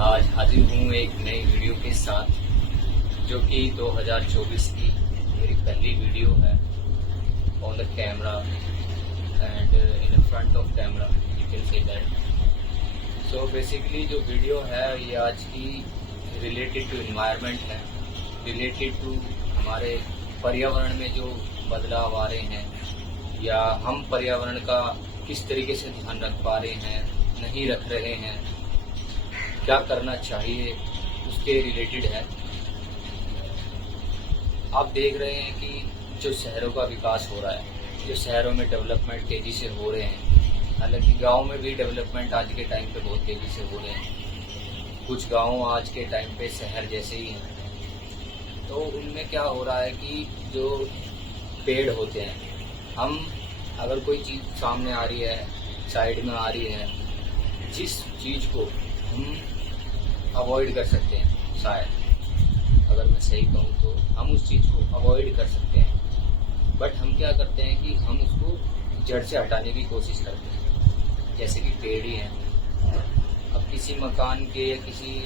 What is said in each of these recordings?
आज हाजिर हूँ एक नई वीडियो के साथ, जो कि 2024 की मेरी पहली वीडियो है on the camera and in front of camera, you can say that. So basically जो वीडियो है ये आज की रिलेटेड टू एनवायरनमेंट है, रिलेटेड टू हमारे पर्यावरण में जो बदलाव आ रहे हैं या हम पर्यावरण का किस तरीके से ध्यान रख पा रहे हैं, नहीं रख रहे हैं, क्या करना चाहिए, उसके रिलेटेड है। आप देख रहे हैं कि जो शहरों का विकास हो रहा है, जो शहरों में डेवलपमेंट तेज़ी से हो रहे हैं, हालांकि गांव में भी डेवलपमेंट आज के टाइम पे बहुत तेज़ी से हो रहे हैं। कुछ गांव आज के टाइम पे शहर जैसे ही हैं। तो उनमें क्या हो रहा है कि जो पेड़ होते हैं, हम अगर कोई चीज़ सामने आ रही है, साइड में आ रही है, जिस चीज़ को हम अवॉइड कर सकते हैं, शायद अगर मैं सही कहूँ तो हम उस चीज़ को अवॉइड कर सकते हैं, बट हम क्या करते हैं कि हम उसको जड़ से हटाने की कोशिश करते हैं। जैसे कि पेड़ ही हैं, अब किसी मकान के या किसी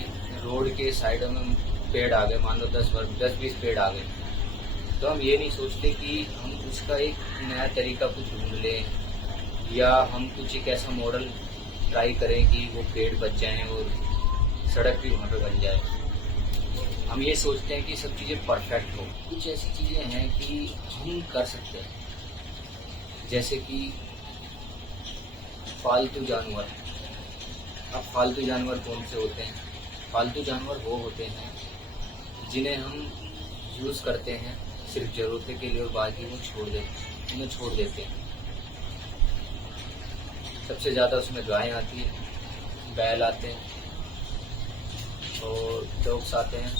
रोड के साइडों में पेड़ आ गए, मान लो 10-20 पेड़ आ गए, तो हम ये नहीं सोचते कि हम उसका एक नया तरीका कुछ ढूंढ लें या हम कुछ एक ऐसा मॉडल ट्राई करें कि वो पेड़ बच जाएं और सड़क भी वहाँ पे बन जाए। हम ये सोचते हैं कि सब चीज़ें परफेक्ट हो। कुछ ऐसी चीज़ें हैं कि हम कर सकते हैं, जैसे कि पालतू जानवर। अब फालतू जानवर कौन से होते हैं? फालतू जानवर वो होते हैं जिन्हें हम यूज़ करते हैं सिर्फ ज़रूरत के लिए और बाकी वो उन्हें छोड़ देते हैं। सबसे ज़्यादा उसमें गाय आती है, बैल आते हैं और डॉग्स आते हैं।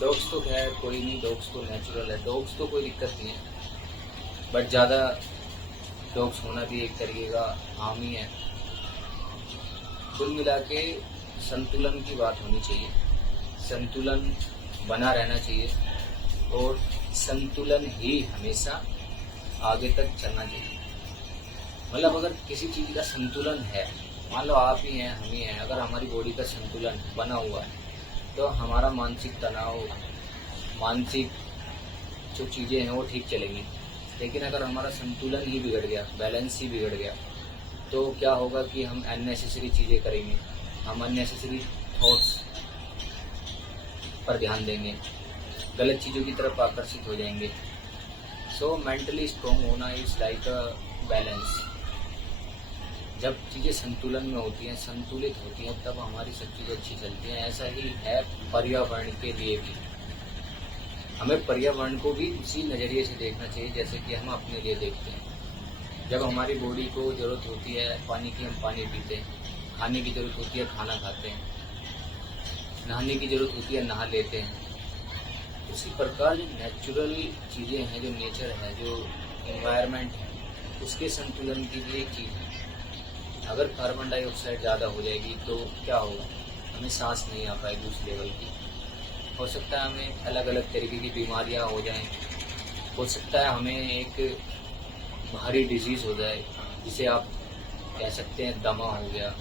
डॉग्स तो खैर कोई नहीं, डॉग्स तो नेचुरल है, डॉग्स तो कोई दिक्कत नहीं है, बट ज़्यादा डॉग्स होना भी एक तरीके का हार्म ही है। कुल मिला के संतुलन की बात होनी चाहिए, संतुलन बना रहना चाहिए और संतुलन ही हमेशा आगे तक चलना चाहिए। मतलब अगर किसी चीज़ का संतुलन है, मान लो आप ही हैं, हम ही हैं, अगर हमारी बॉडी का संतुलन बना हुआ है तो हमारा मानसिक तनाव, मानसिक जो चीज़ें हैं वो ठीक चलेंगी। लेकिन अगर हमारा संतुलन ही बिगड़ गया, बैलेंस ही बिगड़ गया, तो क्या होगा कि हम अननेसेसरी चीज़ें करेंगे, हम अननेसेसरी थॉट्स पर ध्यान देंगे, गलत चीज़ों की तरफ आकर्षित हो जाएंगे। सो मेंटली स्ट्रॉन्ग होना इज़ लाइक अ बैलेंस। जब चीज़ें संतुलन में होती हैं, संतुलित होती हैं, तब हमारी सब चीज़ें अच्छी चलती हैं। ऐसा ही है पर्यावरण के लिए भी। हमें पर्यावरण को भी उसी नज़रिए से देखना चाहिए जैसे कि हम अपने लिए देखते हैं। जब हमारी बॉडी को ज़रूरत होती है पानी की, हम पानी पीते हैं, खाने की ज़रूरत होती है, खाना खाते हैं, नहाने की ज़रूरत होती है, नहा लेते हैं। उसी प्रकार जो नेचुरल चीज़ें हैं, जो नेचर है, जो एनवायरनमेंट है, उसके संतुलन की भी एक चीज़ है। अगर कार्बन डाइऑक्साइड ज़्यादा हो जाएगी तो क्या होगा? हमें सांस नहीं आ पाएगी उस लेवल की। हो सकता है हमें अलग अलग तरीके की बीमारियां हो जाएं, हो सकता है हमें एक भारी डिजीज़ हो जाए जिसे आप कह सकते हैं दमा हो गया।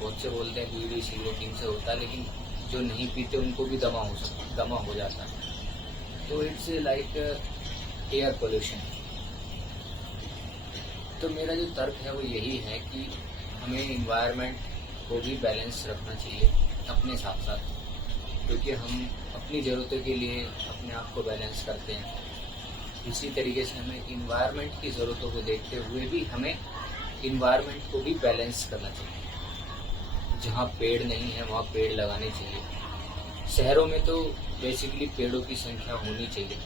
बहुत से बोलते हैं बीड़ी सिगरेटिंग से होता है, लेकिन जो नहीं पीते उनको भी दमा हो जाता है। तो इट्स लाइक एयर पोल्यूशन। तो मेरा जो तर्क है वो यही है कि हमें इन्वायरमेंट को भी बैलेंस रखना चाहिए अपने साथ साथ, क्योंकि हम अपनी ज़रूरतों के लिए अपने आप को बैलेंस करते हैं। इसी तरीके से हमें इन्वायरमेंट की ज़रूरतों को देखते हुए भी हमें इन्वायरमेंट को भी बैलेंस करना चाहिए। जहाँ पेड़ नहीं है वहाँ पेड़ लगाने चाहिए। शहरों में तो बेसिकली पेड़ों की संख्या होनी चाहिए।